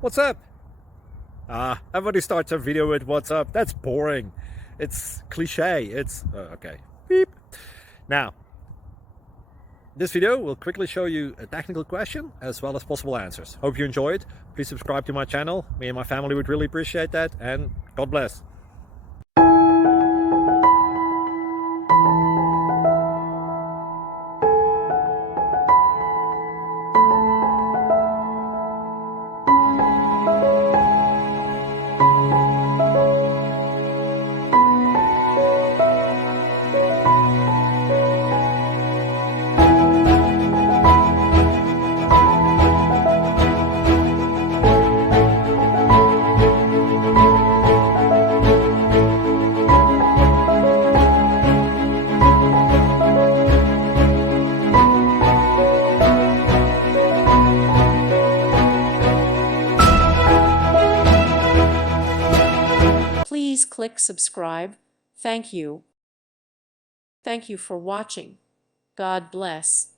What's up? Everybody starts a video with what's up. That's boring. It's cliche. It's okay. Beep. Now, this video will quickly show you a technical question as well as possible answers. Hope you enjoy it. Please subscribe to my channel. Me and my family would really appreciate that, and God bless. Please click subscribe. Thank you. Thank you for watching. God bless.